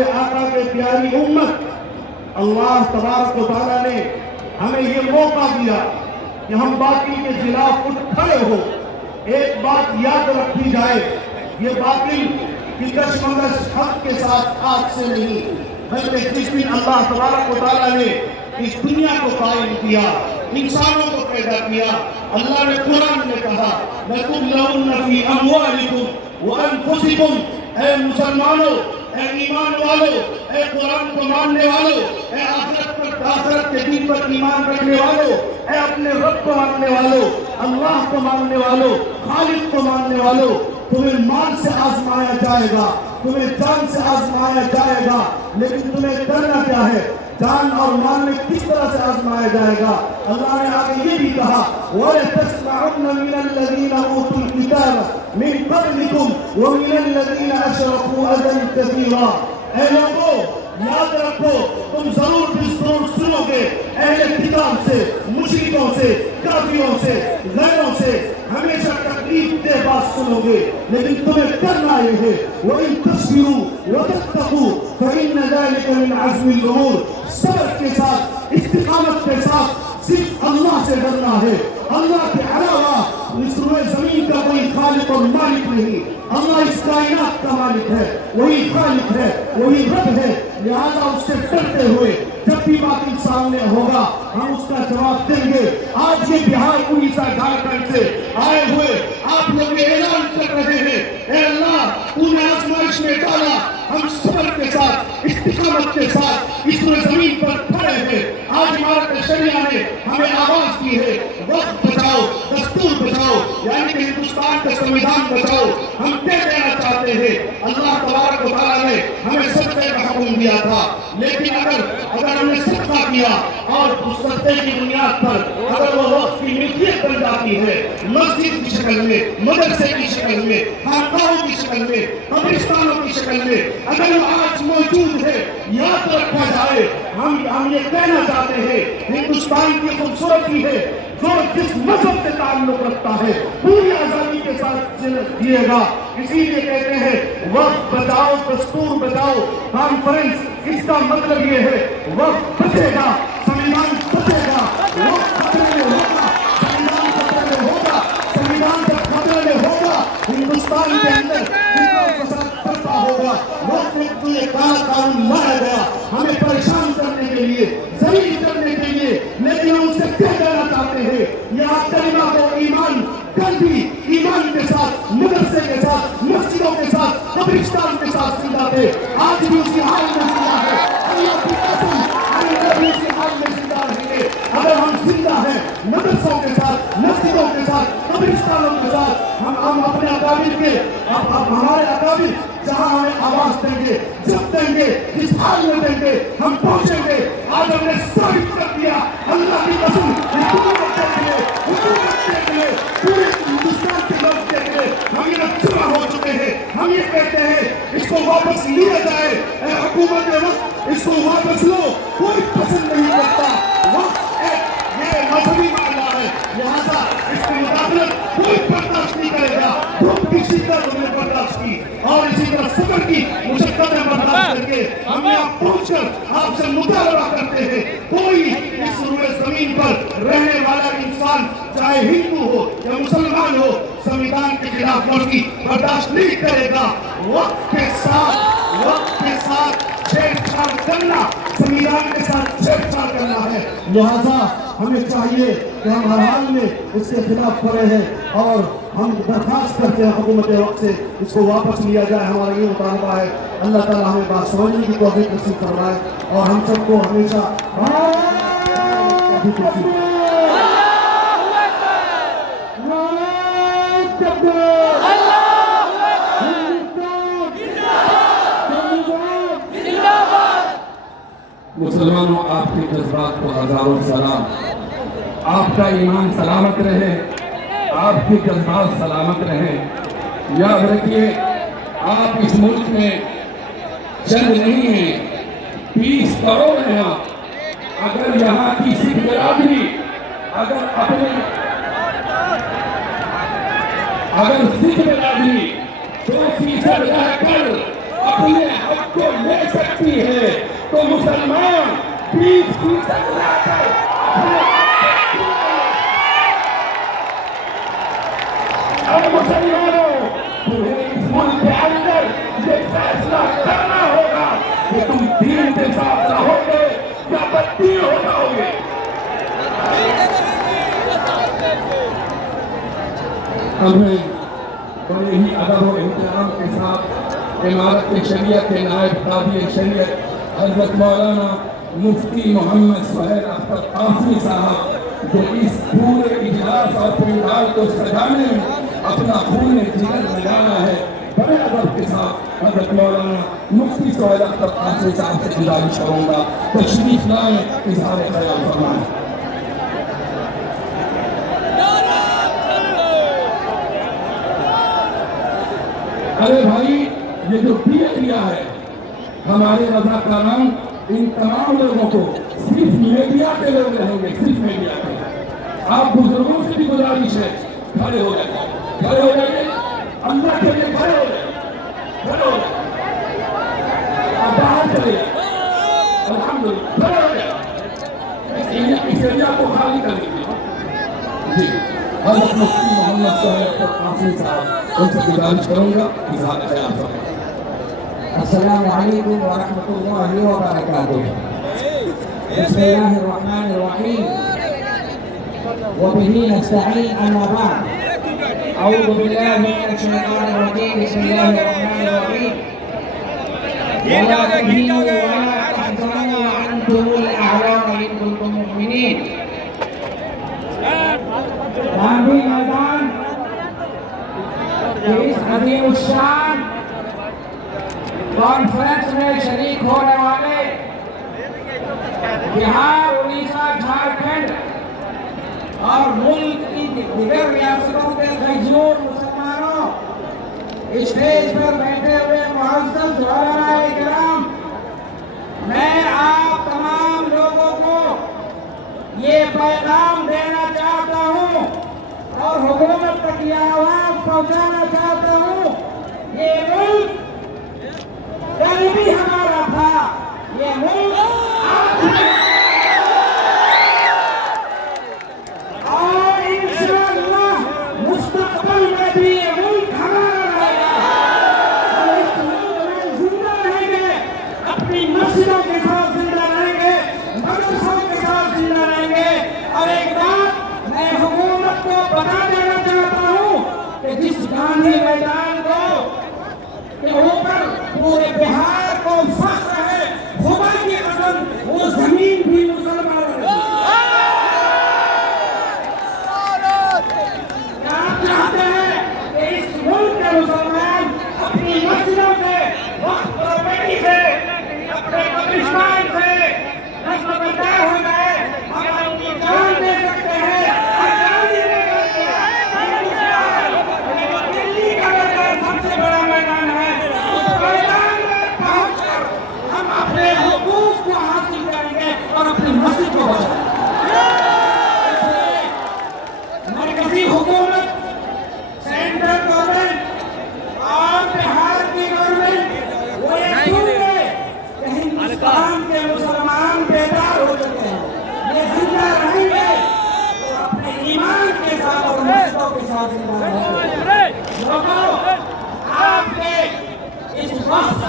हमारे आका के प्यारी उम्मत, अल्लाह तबारक व तआला ने हमें ये मौका दिया कि हम बातिल के खिलाफ उठ खड़े हो। एक बात याद रखी जाए, ये बातिल की कशमकश हक के साथ आज से नहीं, बल्कि जिस दिन अल्लाह तबारक व तआला ने इस दुनिया को कायम किया, इंसानों को पैदा किया, अल्लाह ने कुरान में कहा, लतुब्लउन्ना फी अम्वालिकुम व अनफुसिकुम। ऐ मुसलमानों, ऐ ईमान वालों, ऐ कुरान को मानने वालों, ऐ आखिरत के दिन पर ईमान रखने वालों, ऐ अपने रब को मानने वालों, अल्लाह को मानने वालों, खालिक को मानने वालों, तुम्हें माल से आजमाया जाएगा, तुम्हें जान से आजमाया जाएगा, लेकिन तुम्हें करना क्या है? जान और माल में किस तरह से आजमाया जाएगा? अल्लाह ने आगे ये भी कहा, वलतस्मउन्न मिनल्लज़ीना ऊतुल किताब मिन क़ब्लिकुम व मिनल्लज़ीना अशरकू अज़न कसीरा। ऐ लोगों, याद रखो, तुम जरूर सुनोगे अहले किताब से, मुशरिकों से, काफिरों से, गैरों से हमेशा तकलीफ दे बात सुनोगे, लेकिन तुम्हें करना ये है, वइन तस्बिरू व तत्तकू फइन्न ज़ालिका मिन अज़्मिल उमूर। सब्र के साथ, इस्तिकामत के साथ सिर्फ अल्लाह से डरना है। अल्लाह के अलावा इस रुए जमीन का कोई खालिक और मालिक नहीं। अल्लाह इस कायनात का मालिक है, वही खालिक है, वही रब है। लिहाजा उससे डरते हुए जब भी बातिल सामने होगा, हम उसका जवाब देंगे। आज ये बिहार उड़ीसा झारखंड से आए हुए आप लोग ये ऐलान कर रहे हैं, ऐ अल्लाह, तूने आजमाइश में डाला, हम सब्र के साथ, इस्तिकामत के साथ इस जमीन पर खड़े हैं। आज हमारे शरिया ने हमें आवाज दी है, वक्त बचाओ, दस्तूर बचाओ, यानी कि हिंदुस्तान का संविधान बचाओ। हम क्या कहना चाहते हैं? अल्लाह तबारक व तआला ने हमें सत्य का हुक्म दिया था, लेकिन अगर हमने सत्ता किया और उस सत्य की बुनियाद पर अगर वो वक्त की मिल्कियत बन जाती है, मस्जिद की शक्ल में, मदरसे की शक्ल में, खानकाहों की शक्ल में, कब्रिस्तानों की शक्ल में अगर वो आज मौजूद है, याद रखा जाए, हम ये कहना चाहते हैं, हिंदुस्तान की खूबसूरती है, जो जिस मजहब से ताल्लुक रखता है पूरी आजादी के साथ जिएगा। इसीलिए कहते हैं वक्त बचाओ, दस्तूर बचाओ कॉन्फ्रेंस। इसका मतलब ये है, वक्त बचेगा, संविधान बचेगा, वक्त खतरे में होगा, संविधान खतरे में होगा, संविधान जब खतरे में होगा, हिंदुस्तान के अंदर फसाद करता होगा। वक्त में ये काला कानून लाया गया हमें परेशान करने के लिए, जलील करने के लिए, लेकिन हम उसे क्या कहना चाहते हैं? यह कलिमा को ईमान, कल्बी ईमान के साथ, मदरसे के साथ, मस्जिदों के साथ, कब्रिस्तान के साथ जिंदा थे, आज भी उसी हाल में जिंदा है। अल्लाह की कसम, हम भी उसी हाल में जिंदा रहेंगे। अगर हम जिंदा हैं मदरसों के साथ, मस्जिदों के साथ, कब्रिस्तानों के साथ, हम अपने अकाबिर के, हमारे अकाबिर जहाँ हमें आवाज देंगे, जब देंगे, इस हाल में देंगे, हम पहुंचेंगे। आज हमने साबित कर दिया, अल्लाह की कसम, हुकूमत के लिए, पूरे हिंदुस्तान के लोग के लिए हम ये जमा हो चुके हैं। हम ये कहते हैं इसको वापस लिया जाए, हुकूमत के वक्त इसको वापस लो, कोई पसंद नहीं करता। वक्त ये मजहबी मामला है, लिहाजा इसकी मुदाखलत कोई बर्दाश्त नहीं करेगा। धूप की शिद्दत हमने बर्दाश्त की और इसी तरह सब्र की मुशक्कतें बर्दाश्त करके हम यहाँ पहुंचकर आपसे मुतालबा करते हैं, कोई इस रुए जमीन पर रहने वाला इंसान, चाहे हिंदू हो या मुसलमान हो, संविधान के खिलाफ वर्जी बर्दाश्त नहीं करेगा। वक्त के साथ छेड़छाड़ करना, संविधान के साथ छेड़छाड़ करना है। लिहाजा हमें चाहिए कि हम हर हाल में इसके खिलाफ खड़े हैं और हम दरखास्त करते हैं हुकूमत वक्त से इसको वापस लिया जाए। हमारा ये मुतालबा है। अल्लाह ताला हमें बात समझने की तौफीक नसीब फरमाए और हम सबको हमेशा मुसलमानों, आपके जज्बात को हजारों सलाम। आपका ईमान सलामत रहे, आपके जज्बात सलामत रहे। याद रखिए, आप इस मुल्क में चंद नहीं है, 20 करोड़ हैं आप। अगर यहाँ की सिख बिरादरी अगर सिख बिरादरी 2% रहकर अपने हक को ले सकती کرتی ہے تو مسلمان 20% لا کر اب مسلمانوں تمہیں اس ملک کے اندر یہ فیصلہ کرنا ہوگا کہ تم دین کے ساتھ رہو گے یا بددین ہو جاؤ گے. ہمیں بڑے ہی ادب و احترام کے ساتھ امارت شریعت کے نائب قاضی شریعت حضرت مولانا مفتی محمد سہیل اختر قاسمی صاحب جو اس پورے اجلاس اور پنڈال کو سجانے میں اپنا خون جگر لگانا ہے, بڑے ادب کے ساتھ حضرت مولانا مفتی سہیل اختر قاسمی صاحب سے گزارش کروں گا تشریف لائیں, اظہار خیال فرمائیں. ارے بھائی, یہ جو دیا ہے ہمارے رضاکاران ان تمام لوگوں کو صرف میڈیا کے لوگ رہیں گے, صرف میڈیا کے. آپ بزرگوں سے بھی گزارش ہے کھڑے ہو جائیں, کھڑے ہو جائیں, اللہ کے لیے کھڑے ہو جائیں, کھڑے ہو جائیں, آپ باہر چلے جائیں, الحمدللہ کھڑے ہو جائیں, اس ایریا کو خالی کر دیجیے. جی حضرت مفتی محمد سہیل اختر قاسمی صاحب ان سے گزارش کروں گا اظہار خیال فرمائیں. السلام علیکم ورحمۃ اللہ وبرکاتہ. بسم اللہ الرحمن الرحیم وبه نستعین, اما بعد اعوذ باللہ من الشیطان الرجیم. بسم اللہ الرحمن الرحیم. ولا تهنوا ولا تحزنوا وانتم الاعلون ان کنتم مؤمنین. گاندھی میدان کے اس عظیم الشان کانفرنس میں شریک ہونے والے بہار, اڑیسہ, جھارکھنڈ اور ملک کی دیگر ریاستوں کے غیور مسلمانوں, اسٹیج پر بیٹھے ہوئے معزز علماء کرام, میں آپ تمام لوگوں کو یہ پیغام دینا چاہتا ہوں اور حکومت تک یہ آواز پہنچانا چاہتا ہوں, یہ ملک کل بھی ہمارا تھا, یہ ملک اور انشاءاللہ مستقبل میں بھی یہ ملک ہمارا رہے گا. ہم اس ملک میں زندہ رہیں گے, اپنی مسجدوں کے ساتھ زندہ رہیں گے, مدرسوں کے ساتھ زندہ رہیں گے. اور ایک بات میں حکومت کو بتا دینا چاہتا ہوں کہ جس گاندھی میدان کو کے اوپر پورے بہار کو فخر ہے, خدا کی قسم وہ زمین بھی مسلمانوں کی. آپ چاہتے ہیں کہ اس ملک کے مسلمان اپنی مسجدوں سے, وقت پراپرٹی سے, اپنے قبرستان سے نسل بردار ہو گئے, ہم ان کی جان دے سکتے ہیں. ہر گاندھی میدان دلی کا میدان سب سے بڑا میدان ہے, میدان میں پہنچ کر ہم اپنے حقوق کو حاصل کریں گے اور اپنی مسجد کو بچائیں گے. مرکزی حکومت, سینٹرل گورنمنٹ اور بہار کی گورنمنٹ وہ یہ سنتے کہ ہندوستان کے مسلمان بیدار ہو چکے ہیں, یہ زندہ رہیں گے تو اپنے ایمان کے ساتھ اور مسجدوں کے ساتھ زندہ رہیں گے. لوگوں, آپ کے اس وقت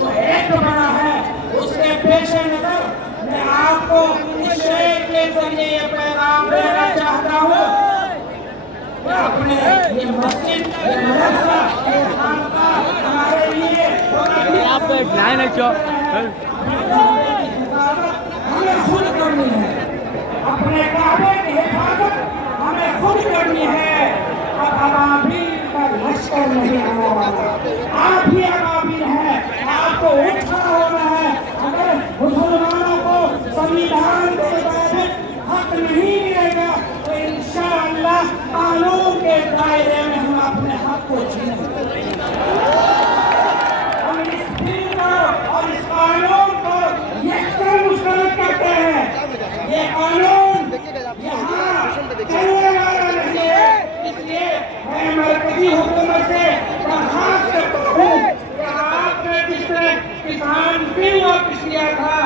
جو ایک بڑا ہے اس کے پیش نظر میں آپ کو اس شعر کے ذریعے یہ پیغام دینا چاہتا ہوں کہ اپنے یہ مسجد, یہ مدرسہ, یہ خانقاہ ہمارے لیے ہمیں خود کرنی ہے, اپنے کعبے کی حفاظت ہمیں خود کرنی ہے. اب ابابیل کا لشکر نہیں آنے والا, آپ ہی ابابیل ہیں, آپ کو اٹھ کھڑا ہونا ہے. اگر مسلمانوں کو سنویدھان کے مطابق حق نہیں ملے گا تو انشاءاللہ قانون کے دائرے میں ہم اپنے حق کو چھینیں گے. ہم اس دین کو اور اس قانون کو یکساں مسترد کرتے ہیں. یہ قانون یہاں چلنے والا نہیں ہے, اس لیے میں مرکزی حکومت سے درخواست کرتا ہوں کہ آپ نے جس طرح کسان क्यों वापस किया था?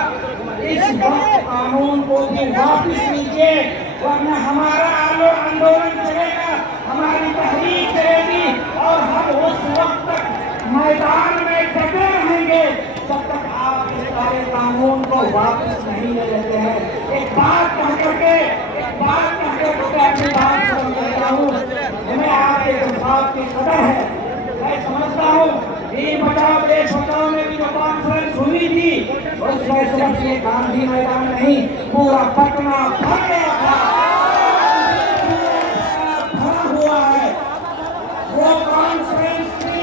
इस वक्त कानून को भी वापस लीजिए, वरना हमारा आंदोलन चलेगा, हमारी तहरीक चलेगी और हम उस वक्त तक मैदान में डटे रहेंगे जब तक आप इस सारे कानून को वापस नहीं ले लेते हैं। एक बात कह करके अपनी बात खत्म करता हूँ। हमें आपके जज्बात की कदर है। मैं समझता हूँ दीन बचाओ देश बचाओ में भी जो कॉन्फ्रेंस हुई थी उसमें सिर्फ ये गांधी मैदान नहीं, पूरा पटना भर गया था, भरा हुआ है। वो कॉन्फ्रेंस थी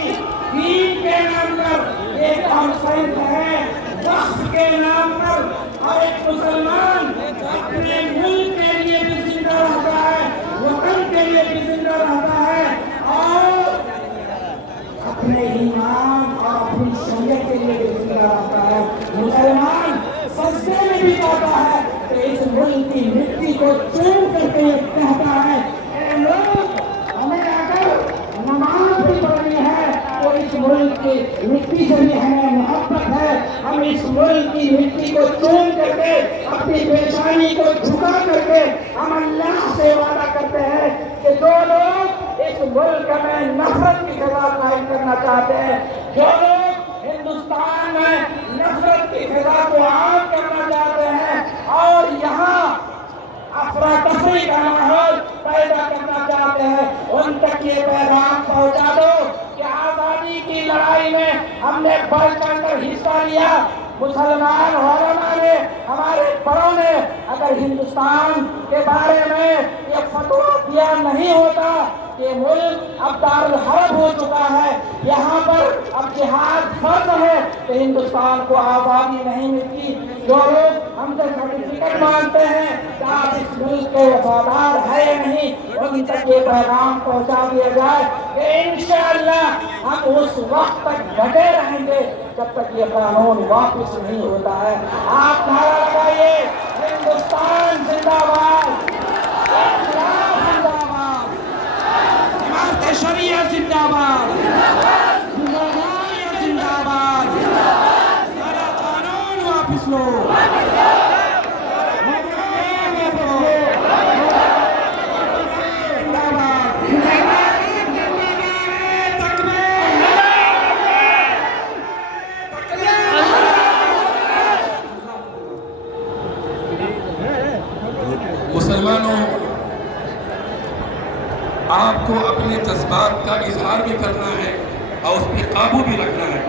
दीन के नाम पर, एक कॉन्फ्रेंस है वक्त के नाम पर। और एक मुसलमान अपने मुल्क के लिए भी जिंदा रहता है, वतन के लिए भी जिंदा रहता है और अपने ईमान और अपनी शरीयत के लिए भी जिंदा रहता है। मुसलमान सजदे में भी जाता है तो इस मुल्क की मिट्टी को चूम करके कहता है, ए लोग, हमें अगर नमाज भी पढ़नी है तो इस मुल्क की मिट्टी से भी हमें मोहब्बत है। हम इस मुल्क की मिट्टी को चूम करके अपनी पेशानी को झुका करके हम अल्लाह से वादा करते हैं कि जो लोग इस मुल्क में नफरत की फिजा कायम करना चाहते हैं, जो लोग हिंदुस्तान में नफरत की फिजा को आम करना चाहते हैं और यहाँ अफरा तफरी का माहौल पैदा करना चाहते हैं, उन तक ये पैगाम पहुंचा दो कि आजादी की लड़ाई में हमने बढ़ चढ़कर हिस्सा लिया। मुसलमान उलमा ने, हमारे बड़ों ने अगर हिंदुस्तान के बारे में ये फतवा दिया नहीं होता, ये मुल्क अब दारुल हर्ब हो चुका है, यहाँ पर अब जिहाद फर्ज है, तो हिंदुस्तान को आज़ादी नहीं मिलती। जो लोग हमसे सर्टिफिकेट मांगते हैं कि आप इस मुल्क के वफादार है या नहीं, उन तक ये पैगाम पहुँचा दिया जाए कि इंशाअल्लाह हम उस वक्त तक डटे रहेंगे जब तक ये कानून वापस नहीं होता है। आप नारा लगाइए, हिंदुस्तान जिंदाबाद, इंकलाब जिंदाबाद, इमारत शरिया जिंदाबाद, जिंदाबाद जिंदाबाद, सारा कानून वापस लो, मुसलमानों, आपको अपने जज्बात का इजहार भी करना है और उस पर काबू भी रखना है।